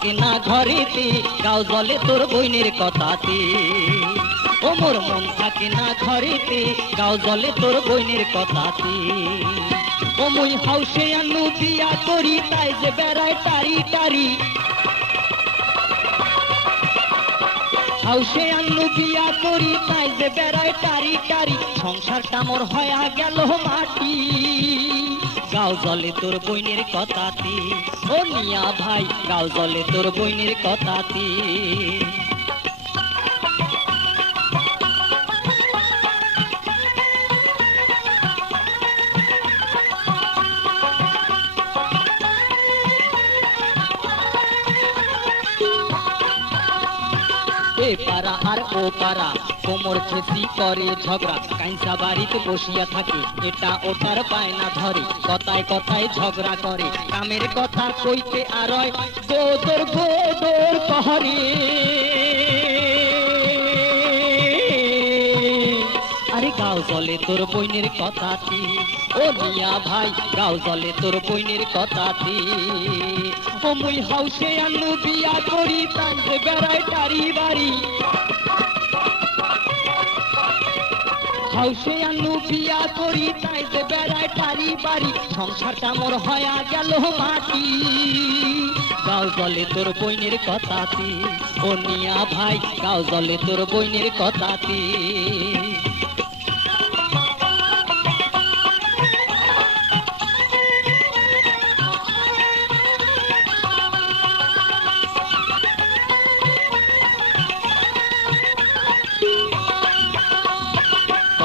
থাকে না ঘরেতে, গাও জলে তোর বইনের কথাতে। ও মোর মন থাকে না ঘরেতে, গাও জলে তোর বইনের কথাতে। ও মুই হাউসে আনু বিয়া করি, তাই যে বেড়ায় টারি টারি হাউসে আনু বিয়া করি, তাই যে বেড়ায় টারি টারি সংসারটা মোর হয়া গেল মাটি গাও জলে তোর বইনের কথাতে। ও নিয়া ভাই গাও জলে তোর বইনের কথাতে। এ পাড়া আর ও পাড়া কোমর ছেসি করে ঝগড়া, কাইসা বাড়িতে বসিয়া থাকে। এটা ওটার পায় না ধরে, কথায় কথায় ঝগড়া করে। কামের কথা কইতে আর গোদর গোদর কহরে জলে তোর বইনের কথাতে ও মিয়া ভাই গাও জলে তোর বইনের কথাতে ও মুই হাউসে আনু বিয়া করি তাই বেড়ায় টারি বাড়ি। হাউসে আনু বিয়া করি তাই যে বেড়ায় টারি বাড়ি। সংসারটা মোর হয়া গেল মাটি গাও জলে তোর বইনের কথাতে ও নিয়া ভাই গাও জলে তোর বইনের কথাতে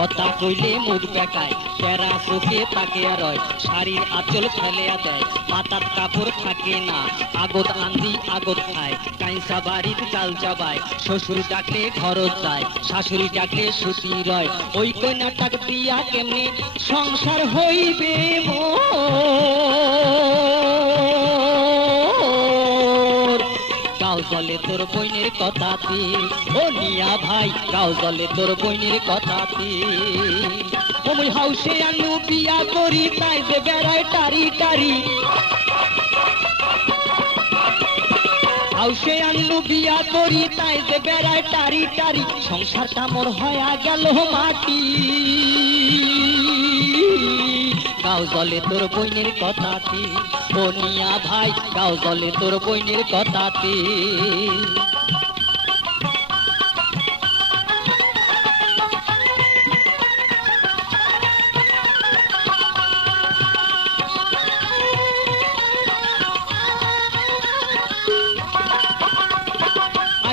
কথা কইলে মুখ বেকায়। তেরা চোখে তাকে রয় শাড়ির আঁচল ফেলিয়া দেয়। মাথার কাপড় থাকে না, আগত আন্দি আগত খায়। কাইসা বাড়ির চাল যাবায় শ্বশুর ডাকলে ঘরত যায়, শাশুড়ি ডাকলে সুতি রয়। ওই কন্যাটাক দিয়া কেমনে সংসার হইবে মোর গাও তোর বইনের কথাতে ও নিয়া ভাই তোর বইনের মুই হাউসে বিয়া করি, তাই যে বেড়ায় টারি টারি হাউসে আনলু বিয়া করি, তাই যে বেড়ায় টারি টারি সংসারটা মোর হয়া গেল মাটি। গাও জলে তোর বইনের কথাটি ও নিয়া ভাই গাও জলে তোর বইনের কথাতে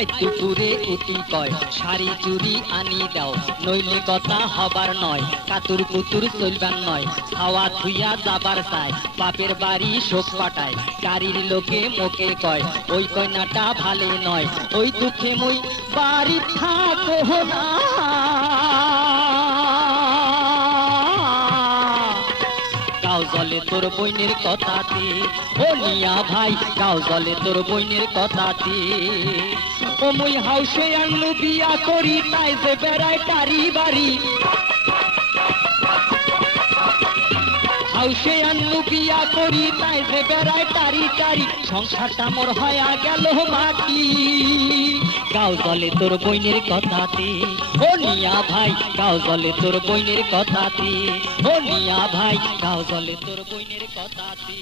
আই দুপুরে উটি কয়? শাড়ি চুরি আনি দাও, নইলে কথা হবার নয়। কাতুর পুতুর চলবার নয়, হাওয়া ধুইয়া যাবার চায় বাপের বাড়ি শোক পাটায়, গাড়ির লোকে মোকে কয়, ওই কয়নাটা ভালে নয়। ওই দুঃখে মই বাড়ি থাকো না। তোর বইনের কথাতে নিয়া ভাই গাও জলে তোর বইনের কথাতে ও মুই হাউসে আনলু বিয়া করি, তাই যে বেড়ায় টারি বাড়ি। হাউসে আনলু বিয়া করি, তাই যে বেড়ায় তারি তারি। সংসারটা মোর হয়া গেল মাটি। গাও জলে তোর বইনের কথাতে ও নিয়া ভাই, গাও জলে তোর বইনের কথাতে ও নিয়া ভাই, গাও জলে তোর বইনের কথাতে